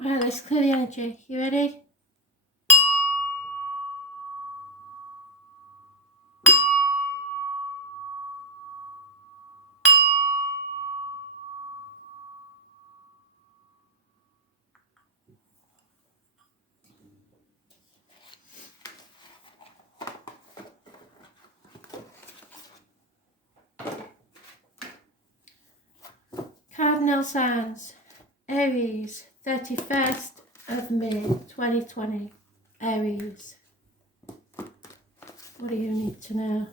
Right, let's clear the energy. You ready? Cardinal signs. Aries, 31st of May 2020. Aries. What do you need to know?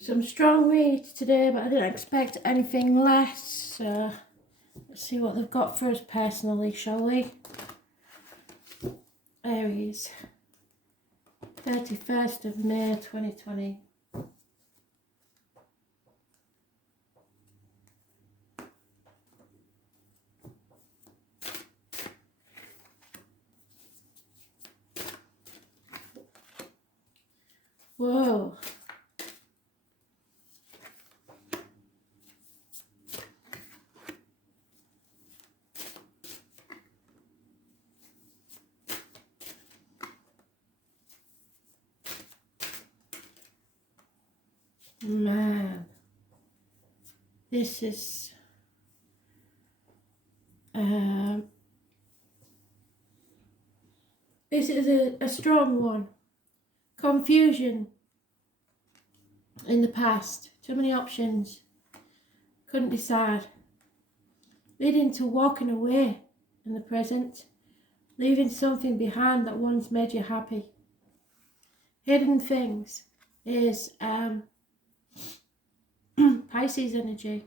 Some strong reads today, but I didn't expect anything less. So let's see what they've got for us personally, shall we? Aries, 31st of May 2020. Whoa. Man, this is a strong one. Confusion in the past, too many options, couldn't decide, leading to walking away in the present, leaving something behind that once made you happy. Hidden things is Pisces energy.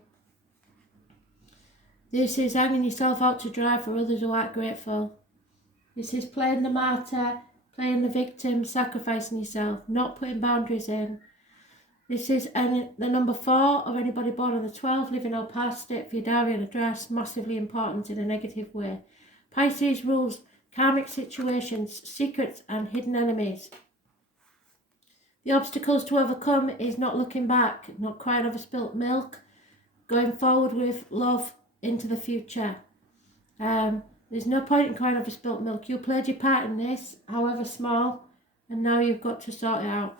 This is hanging yourself out to dry for others who aren't grateful. This is playing the martyr, playing the victim, sacrificing yourself, not putting boundaries in. This is the number 4 of anybody born on the 12th, living or past, state for your diary and address, massively important in a negative way. Pisces rules karmic situations, secrets and hidden enemies. The obstacles to overcome is not looking back, not crying over spilt milk, going forward with love into the future. There's no point in crying over spilt milk. You played your part in this, however small, and now you've got to sort it out.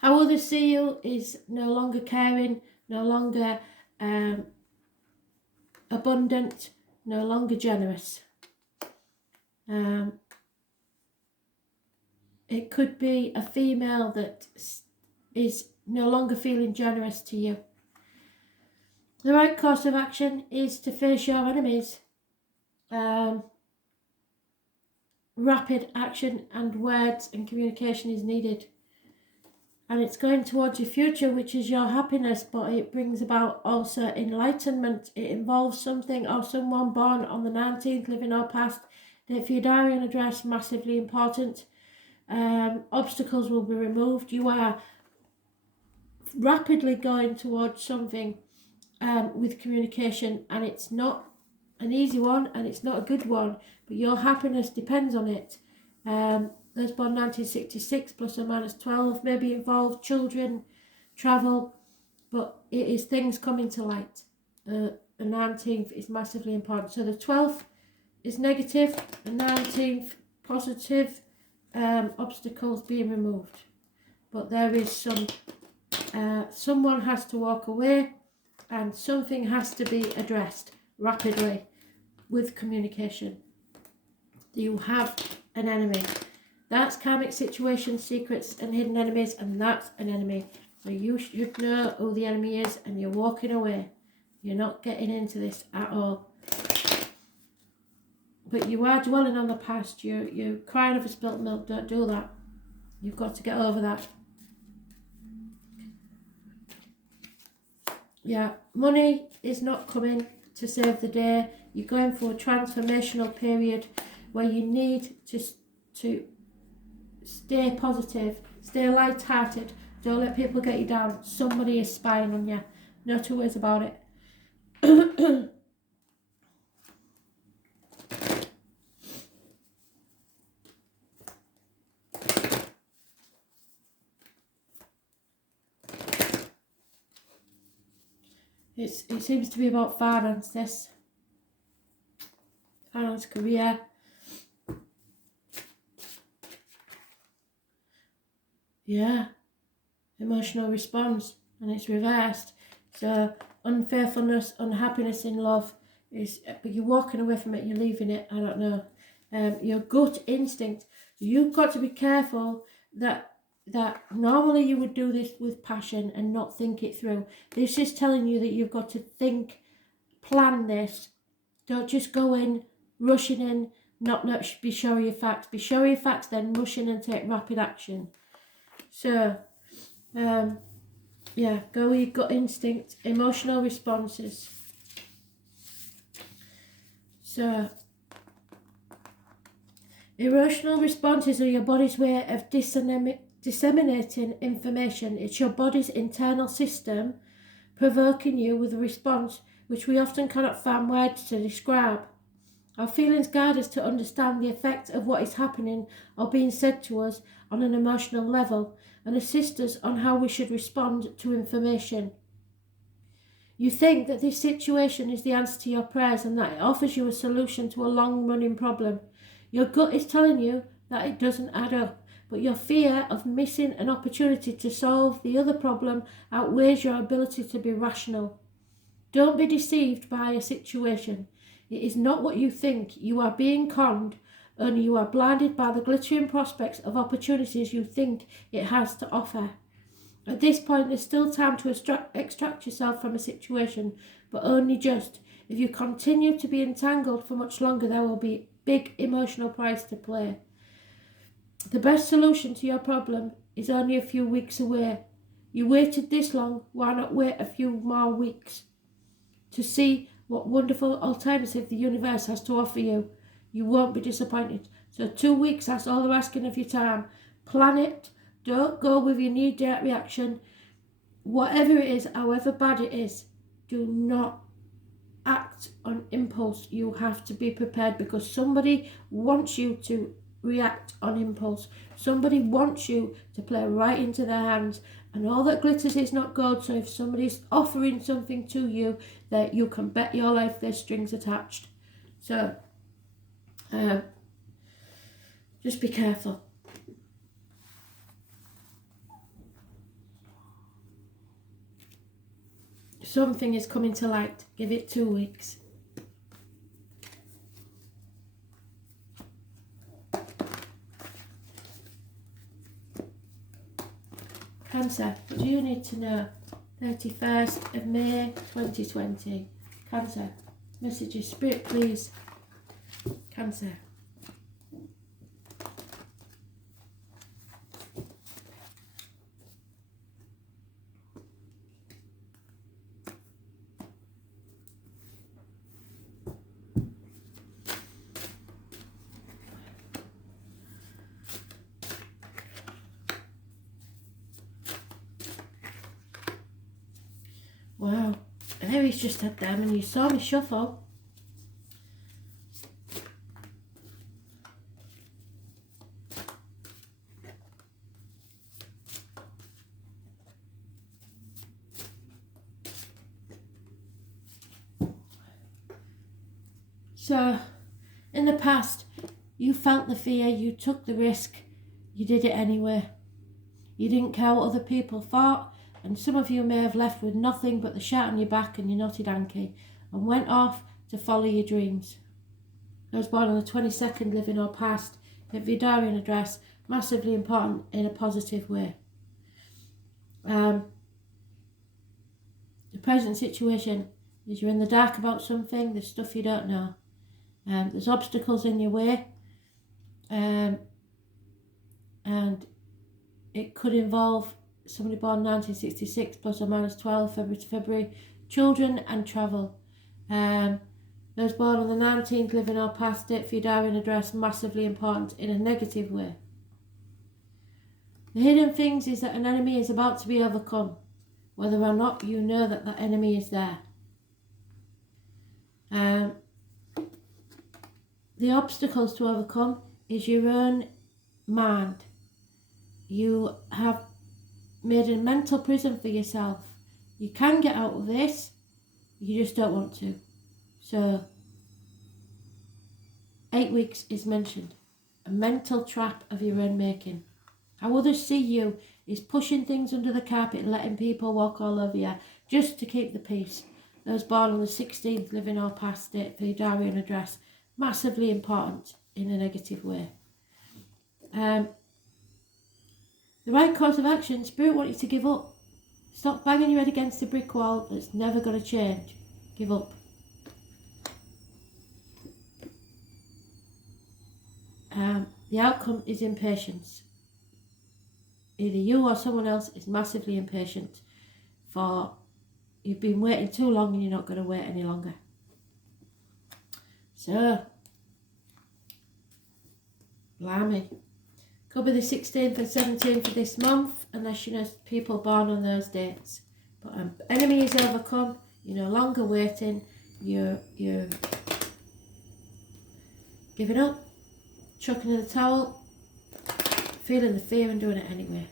How others see you is no longer caring, no longer abundant, no longer generous. It could be a female that is no longer feeling generous to you. The right course of action is to face your enemies. Rapid action and words and communication is needed. And it's going towards your future, which is your happiness, but it brings about also enlightenment. It involves something or someone born on the 19th, living or past. Date for your diary and address, massively important. Obstacles will be removed. You are rapidly going towards something with communication, and it's not an easy one and it's not a good one, but your happiness depends on it. Those born 1966 plus or minus 12 maybe involve children, travel, but it is things coming to light. The 19th is massively important. So the 12th is negative, the 19th positive, obstacles being removed. But there is someone has to walk away and something has to be addressed rapidly with communication. You have an enemy. That's karmic situations, secrets and hidden enemies, and that's an enemy. So you should know who the enemy is and you're walking away. You're not getting into this at all. But you are dwelling on the past. You're crying over spilt milk. Don't do that. You've got to get over that. Yeah, money is not coming to save the day. You're going for a transformational period where you need to stay positive, stay light-hearted. Don't let people get you down. Somebody is spying on you. No two ways about it. It seems to be about finance, this. Finance, career. Yeah. Emotional response. And it's reversed. So unfaithfulness, unhappiness in love is, but you're walking away from it, you're leaving it, I don't know. Your gut instinct, you've got to be careful that normally you would do this with passion and not think it through. This is telling you that you've got to think, plan this. Don't just go in, rushing in, not be sure of your facts. Be sure of your facts, then rush in and take rapid action. So, yeah, go with your gut instinct, emotional responses. So, emotional responses are your body's way of disseminating information. It's your body's internal system provoking you with a response which we often cannot find words to describe. Our feelings guide us to understand the effect of what is happening or being said to us on an emotional level and assist us on how we should respond to information. You think that this situation is the answer to your prayers and that it offers you a solution to a long-running problem. Your gut is telling you that it doesn't add up, but your fear of missing an opportunity to solve the other problem outweighs your ability to be rational. Don't be deceived by a situation. It is not what you think. You are being conned, and you are blinded by the glittering prospects of opportunities you think it has to offer. At this point, there's still time to extract yourself from a situation, but only just. If you continue to be entangled for much longer, there will be a big emotional price to pay. The best solution to your problem is only a few weeks away. You waited this long, why not wait a few more weeks to see what wonderful alternative the universe has to offer you? You won't be disappointed. So 2 weeks, that's all they're asking of your time. Plan it. Don't go with your knee-jerk reaction. Whatever it is, however bad it is, do not act on impulse. You have to be prepared because somebody wants you to react on impulse. Somebody wants you to play right into their hands. And all that glitters is not gold. So if somebody's offering something to you, that you can bet your life there's strings attached. So just be careful. Something is coming to light. Give it 2 weeks. Cancer, what do you need to know? 31st of May 2020. Cancer, messages, Spirit please. Cancer. Wow, Aries just had them and you saw me shuffle. So, in the past, you felt the fear, you took the risk, you did it anyway. You didn't care what other people thought. And some of you may have left with nothing but the shirt on your back and your knotted hanky and went off to follow your dreams. Those born on the 22nd, living or past, if your diary and address, massively important in a positive way. The present situation is you're in the dark about something, there's stuff you don't know. There's obstacles in your way. And it could involve somebody born 1966 plus or minus 12 February to February, children and travel. Those born on the 19th, living or past it, for your diary and address, massively important in a negative way. The hidden things is that an enemy is about to be overcome, whether or not you know that that enemy is there. The obstacles to overcome is your own mind. You have made a mental prison for yourself. You can get out of this, You just don't want to. So 8 weeks is mentioned. A mental trap of your own making. How others see you is pushing things under the carpet and letting people walk all over you just to keep the peace. Those born on the 16th, living or past date for your diary and address. Massively important in a negative way. The right course of action, Spirit want you to give up. Stop banging your head against a brick wall that's never going to change. Give up. The outcome is impatience. Either you or someone else is massively impatient for you've been waiting too long and you're not going to wait any longer. So, blimey. Could be the 16th and 17th of this month, unless you know people born on those dates. But enemy is overcome. You're no longer waiting. You're giving up, chucking in the towel, feeling the fear and doing it anyway.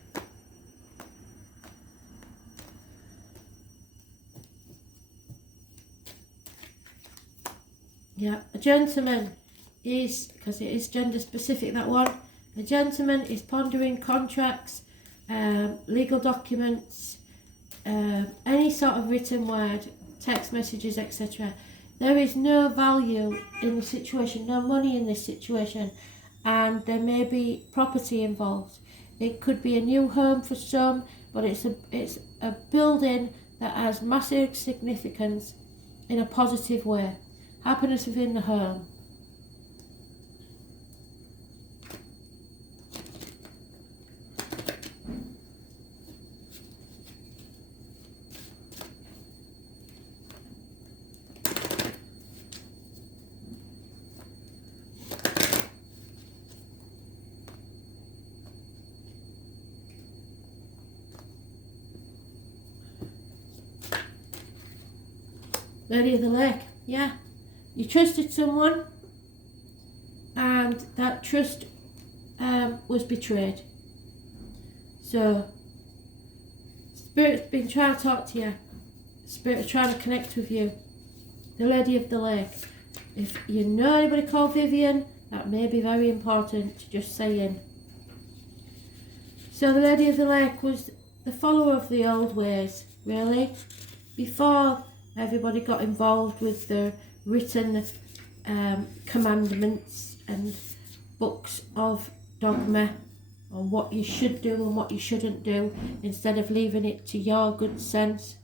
Yeah, a gentleman is, because it is gender specific, that one. A gentleman is pondering contracts, legal documents, any sort of written word, text messages, etc. There is no value in the situation, no money in this situation, and there may be property involved. It could be a new home for some, but it's a building that has massive significance in a positive way. Happiness within the home. Lady of the Lake, yeah. You trusted someone and that trust was betrayed. So, Spirit's been trying to talk to you. Spirit's trying to connect with you. The Lady of the Lake. If you know anybody called Vivian, that may be very important, just saying. So the Lady of the Lake was the follower of the old ways, really. Before everybody got involved with the written commandments and books of dogma on what you should do and what you shouldn't do, instead of leaving it to your good sense.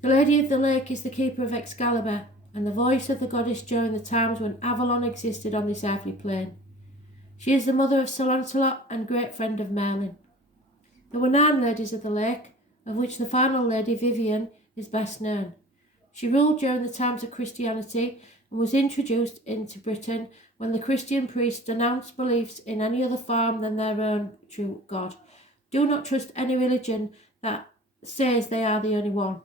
The Lady of the Lake is the keeper of Excalibur and the voice of the goddess during the times when Avalon existed on this earthly plane. She is the mother of Sir Lancelot and great friend of Merlin. There were 9 ladies of the lake, of which the final lady, Vivian, is best known. She ruled during the times of Christianity and was introduced into Britain when the Christian priests denounced beliefs in any other form than their own true God. Do not trust any religion that says they are the only one.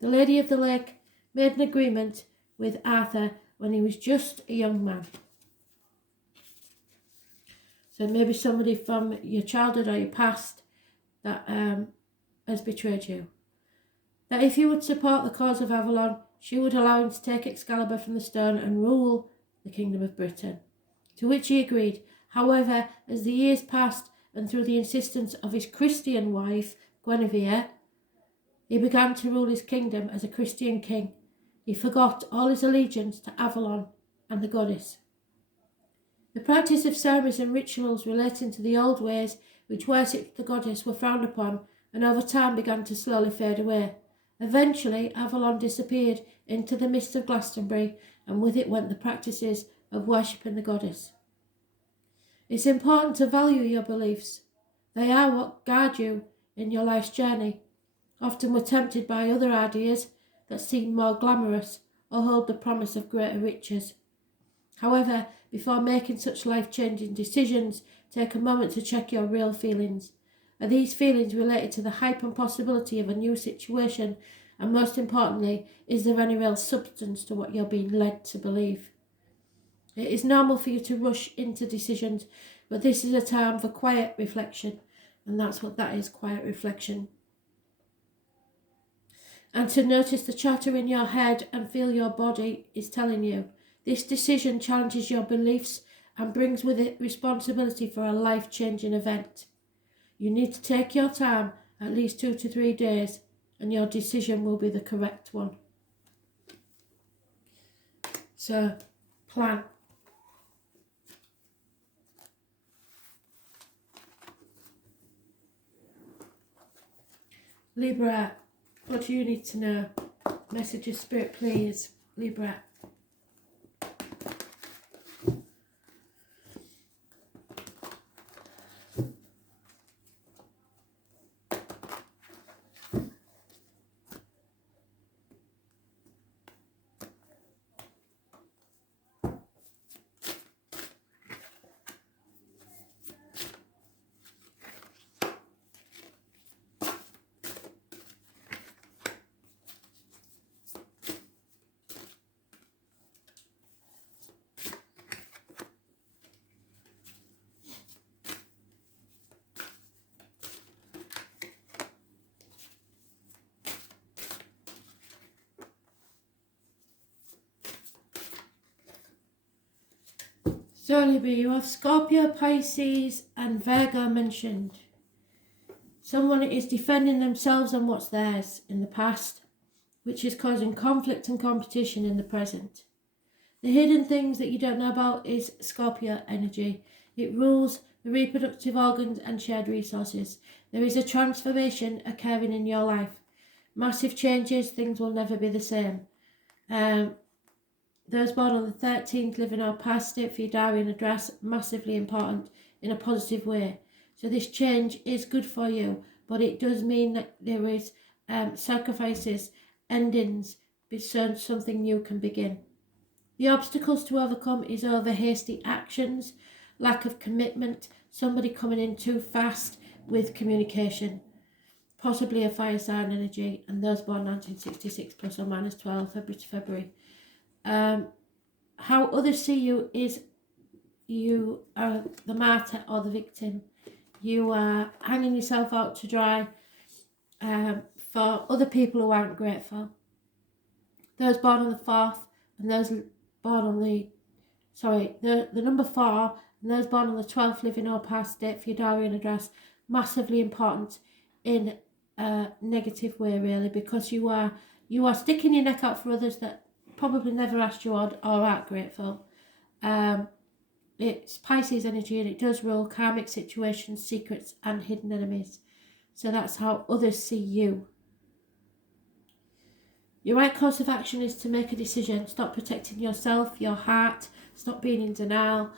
The Lady of the Lake made an agreement with Arthur when he was just a young man. So maybe somebody from your childhood or your past that has betrayed you. That if he would support the cause of Avalon, she would allow him to take Excalibur from the stone and rule the kingdom of Britain. To which he agreed. However, as the years passed and through the insistence of his Christian wife, Guinevere, he began to rule his kingdom as a Christian king. He forgot all his allegiance to Avalon and the goddess. The practice of ceremonies and rituals relating to the old ways which worshipped the goddess were frowned upon and over time began to slowly fade away. Eventually, Avalon disappeared into the mist of Glastonbury, and with it went the practices of worshipping the goddess. It's important to value your beliefs. They are what guide you in your life's journey. Often we're tempted by other ideas that seem more glamorous or hold the promise of greater riches. However, before making such life-changing decisions, take a moment to check your real feelings. Are these feelings related to the hype and possibility of a new situation? And most importantly, is there any real substance to what you're being led to believe? It is normal for you to rush into decisions, but this is a time for quiet reflection. And that's what that is, quiet reflection. and to notice the chatter in your head and feel your body is telling you. This decision challenges your beliefs and brings with it responsibility for a life-changing event. You need to take your time, at least 2 to 3 days, and your decision will be the correct one. So, plan. Libra, what do you need to know? Message of Spirit, please. Libra. So Libra, you have Scorpio, Pisces and Virgo mentioned. Someone is defending themselves and what's theirs in the past, which is causing conflict and competition in the present. The hidden things that you don't know about is Scorpio energy. It rules the reproductive organs and shared resources. There is a transformation occurring in your life. Massive changes, things will never be the same. Those born on the 13th living or past it for your diary and address, massively important in a positive way. So this change is good for you, but it does mean that there is sacrifices, endings, so something new can begin. The obstacles to overcome is over hasty actions, lack of commitment, somebody coming in too fast with communication, possibly a fire sign energy, and those born 1966 plus or minus 12 February to February. How others see you is you are the martyr or the victim. You are hanging yourself out to dry for other people who aren't grateful. Those born on the 4th and those born on the number 4 and those born on the 12th living or past date for your diary and address, massively important in a negative way really, because you are sticking your neck out for others that probably never asked you or aren't grateful. It's Pisces energy and it does rule karmic situations, secrets and hidden enemies. So that's how others see you. Your right course of action is to make a decision. Stop protecting yourself, your heart. Stop being in denial.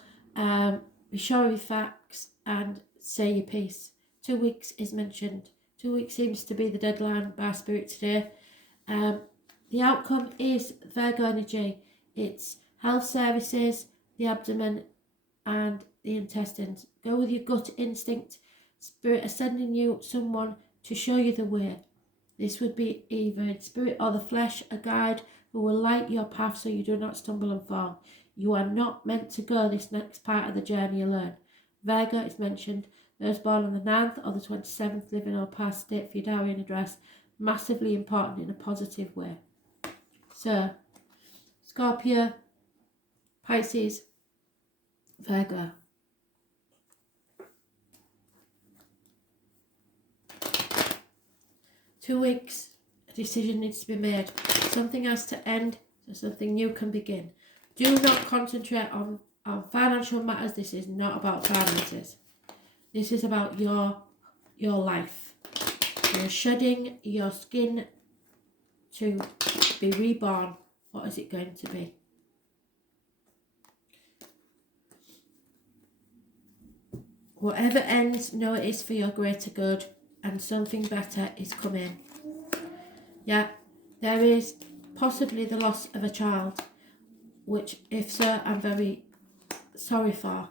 Be sure of your facts and say your piece. 2 weeks is mentioned. 2 weeks seems to be the deadline by Spirit today. The outcome is Virgo energy. It's health services, the abdomen and the intestines. Go with your gut instinct. Spirit is sending you someone to show you the way. This would be either in spirit or the flesh, a guide who will light your path so you do not stumble and fall. You are not meant to go this next part of the journey alone. Virgo is mentioned. Those born on the 9th or the 27th living or past date for your diary and address, massively important in a positive way. So, Scorpio, Pisces, Virgo. Two weeks, a decision needs to be made. Something has to end so something new can begin. Do not concentrate on financial matters. This is not about finances. This is about your life. You're shedding your skin to be reborn. What is it going to be? Whatever ends, know it is for your greater good and something better is coming. Yeah, there is possibly the loss of a child, which if so, I'm very sorry for.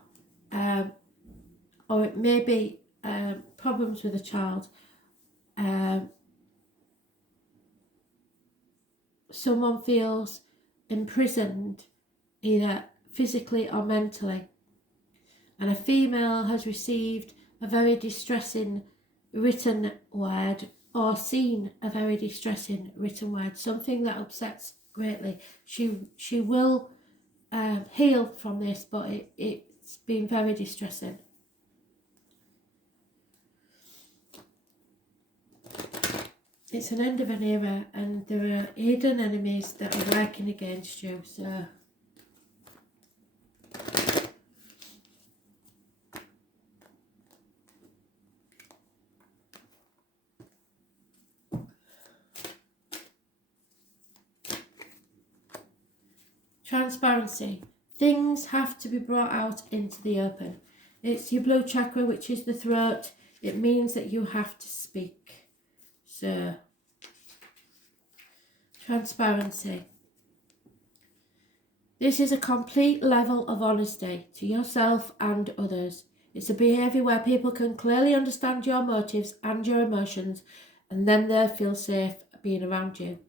Or it may be problems with a child. Someone feels imprisoned, either physically or mentally. And a female has received a very distressing written word or seen a very distressing written word, something that upsets greatly. She will heal from this, but it's been very distressing. It's an end of an era, and there are hidden enemies that are working against you, so transparency. Things have to be brought out into the open. It's your blue chakra, which is the throat. It means that you have to speak. So, transparency. This is a complete level of honesty to yourself and others. It's a behaviour where people can clearly understand your motives and your emotions, and then they feel safe being around you.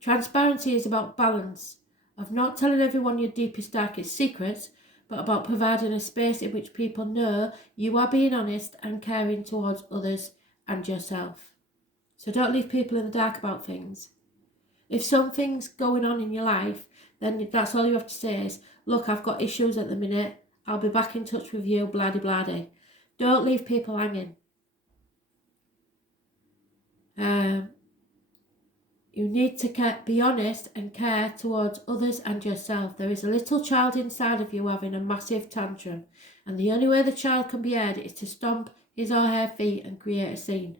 Transparency is about balance, of not telling everyone your deepest, darkest secrets, but about providing a space in which people know you are being honest and caring towards others and yourself. So don't leave people in the dark about things. If something's going on in your life, then that's all you have to say is, look, I've got issues at the minute, I'll be back in touch with you, blah-de-blah-de. Don't leave people hanging. You need to be honest and care towards others and yourself. There is a little child inside of you having a massive tantrum, and the only way the child can be heard is to stomp his or her feet and create a scene.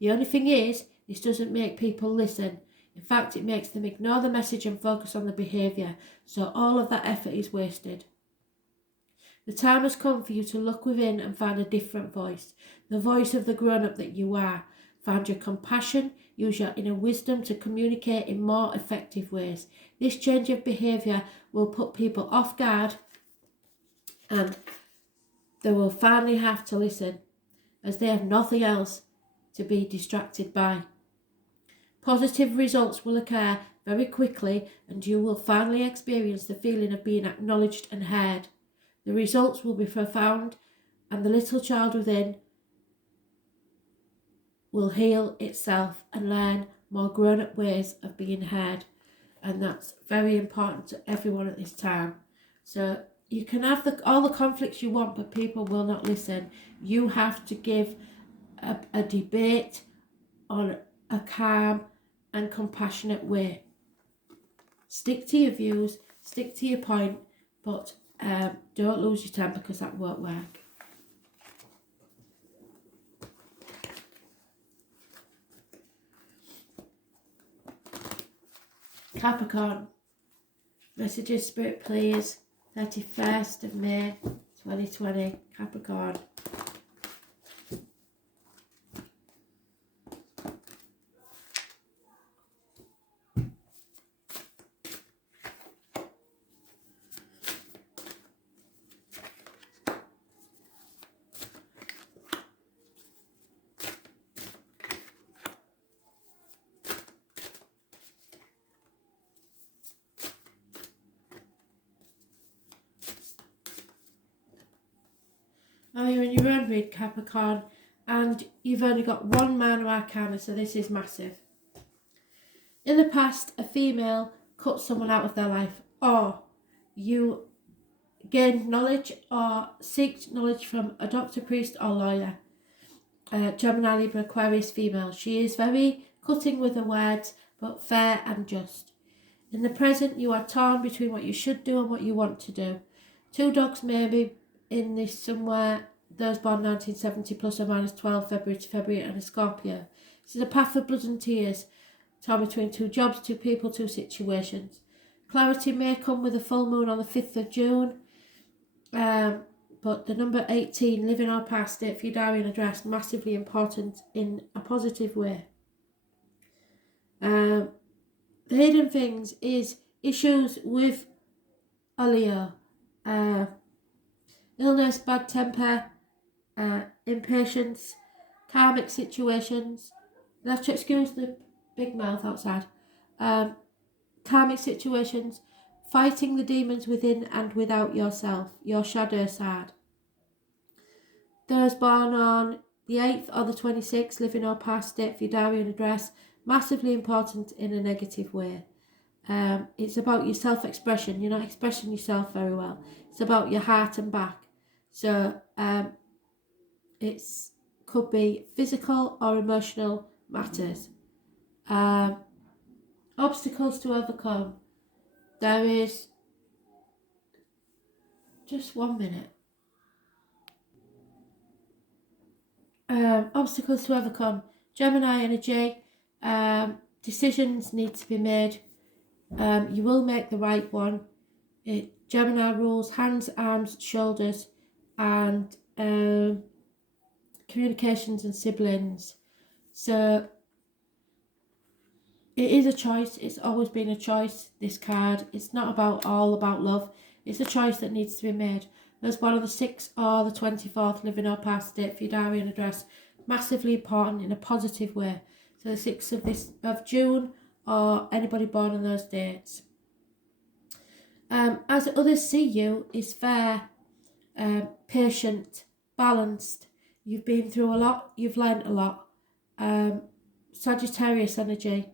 The only thing is, this doesn't make people listen. In fact, it makes them ignore the message and focus on the behaviour, so all of that effort is wasted. The time has come for you to look within and find a different voice, the voice of the grown-up that you are. Find your compassion, use your inner wisdom to communicate in more effective ways. This change of behaviour will put people off guard, and they will finally have to listen, as they have nothing else to be distracted by. Positive results will occur very quickly, and you will finally experience the feeling of being acknowledged and heard. The results will be profound, and the little child within will heal itself and learn more grown-up ways of being heard. And that's very important to everyone at this time. So you can have all the conflicts you want, but people will not listen. You have to give a debate on a calm and compassionate way. Stick to your views, stick to your point, but don't lose your temper, because that won't work. Capricorn, messages, Spirit, please. 31st of May 2020, Capricorn. Oh, you're in your own read, Capricorn, and you've only got one minor arcana, so this is massive. In the past, a female cut someone out of their life, or you gained knowledge or seeked knowledge from a doctor, priest, or lawyer. Gemini, Libra, Aquarius female. She is very cutting with her words, but fair and just. In the present, you are torn between what you should do and what you want to do. Two dogs maybe in this somewhere, those born 1970 plus or minus 12 February to February, and a Scorpio. This is a path of blood and tears, torn between two jobs, two people, two situations. Clarity may come with a full moon on the 5th of June, but the number 18, living or past, date for your diary and address, massively important in a positive way. The hidden things is issues with a Leo. Illness, bad temper, impatience, karmic situations. You'll have to excuse the big mouth outside. Karmic situations, fighting the demons within and without yourself, your shadow side. Those born on the 8th or the 26th, living or past date for your diary and address, massively important in a negative way. It's about your self-expression. You're not expressing yourself very well. It's about your heart and back. So it's could be physical or emotional matters. Obstacles to overcome. There is just 1 minute. Obstacles to overcome. Gemini energy. Decisions need to be made. You will make the right one. Gemini rules hands, arms, shoulders, and communications and siblings. So it is a choice. It's always been a choice, this card. It's not all about love. It's a choice that needs to be made. There's one of the 6th or the 24th, living or past date for your diary and address. Massively important in a positive way. So the 6th of June or anybody born on those dates. As others see you is fair, patient, balanced. You've been through a lot. You've learned a lot. Sagittarius energy.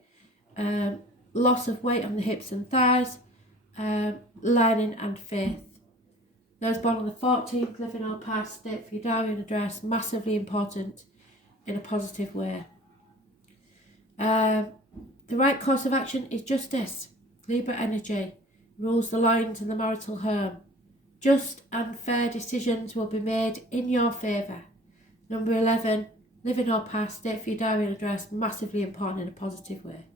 Loss of weight on the hips and thighs. Learning and faith. Those born on the 14th, living or past date for your diary and address. Massively important in a positive way. The right course of action is justice. Libra energy rules the lines in the marital home. Just and fair decisions will be made in your favour. Number 11, living or past date for your diary and address. Massively important in a positive way.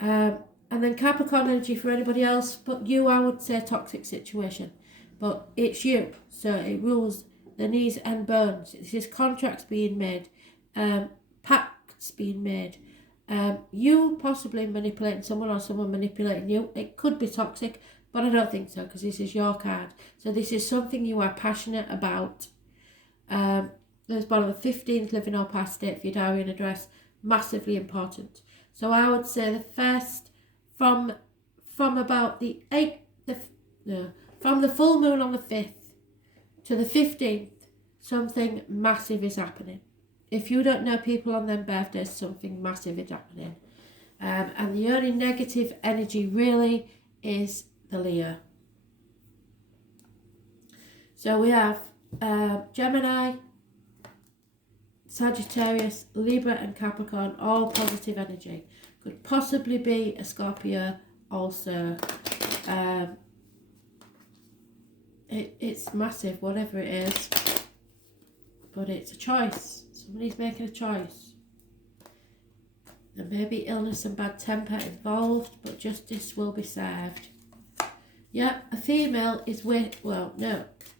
And then Capricorn energy for anybody else, but you, I would say toxic situation. But it's you, so it rules the knees and bones. This is contracts being made, pacts being made. You possibly manipulating someone or someone manipulating you. It could be toxic, but I don't think so because this is your card. So this is something you are passionate about. There's one of the 15th, living or past date for your diary and address. Massively important. So I would say the first from about the 8th, from the full moon on the 5th to the 15th, something massive is happening. If you don't know people on their birthdays, something massive is happening. And the only negative energy really is the Leo. So we have Gemini, Sagittarius, Libra and Capricorn, all positive energy. Could possibly be a Scorpio also. It's massive, whatever it is. But it's a choice. Somebody's making a choice. There may be illness and bad temper involved, but justice will be served. Yeah, a female is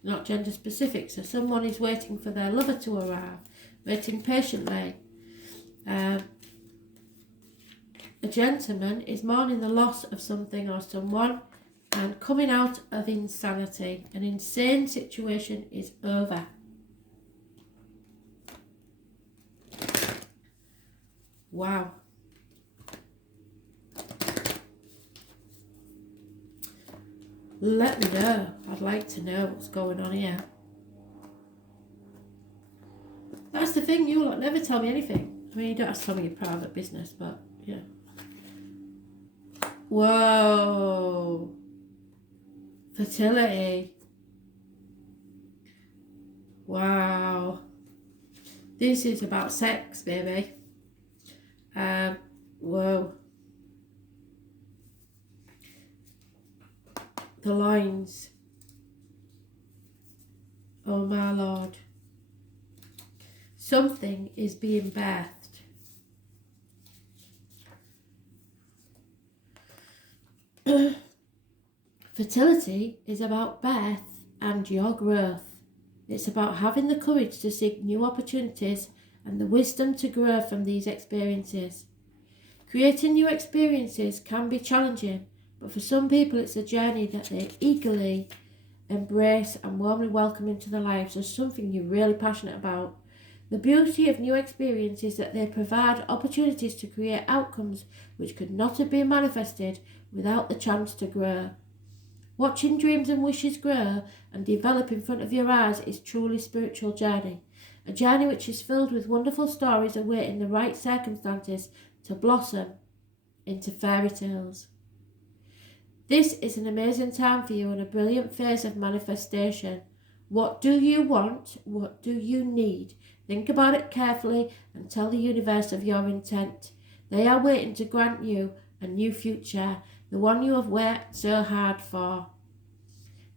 not gender specific. So someone is waiting for their lover to arrive, waiting patiently. A gentleman is mourning the loss of something or someone and coming out of insanity. An insane situation is over. Wow. Let me know. I'd like to know what's going on here. That's the thing, you lot never tell me anything. I mean, you don't have to tell me your private business, but yeah. Whoa. Fertility. Wow. This is about sex, baby. Whoa. The lines. Oh my Lord. Something is being birthed. Fertility is about birth and your growth. It's about having the courage to seek new opportunities and the wisdom to grow from these experiences. Creating new experiences can be challenging, but for some people it's a journey that they eagerly embrace and warmly welcome into their lives as something you're really passionate about. The beauty of new experiences is that they provide opportunities to create outcomes which could not have been manifested without the chance to grow. Watching dreams and wishes grow and develop in front of your eyes is truly spiritual journey. A journey which is filled with wonderful stories awaiting the right circumstances to blossom into fairy tales. This is an amazing time for you and a brilliant phase of manifestation. What do you want? What do you need? Think about it carefully and tell the universe of your intent. They are waiting to grant you a new future, the one you have worked so hard for.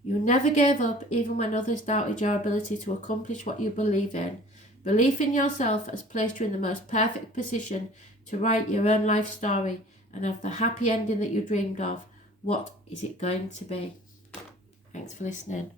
You never gave up even when others doubted your ability to accomplish what you believe in. Belief in yourself has placed you in the most perfect position to write your own life story and have the happy ending that you dreamed of. What is it going to be? Thanks for listening.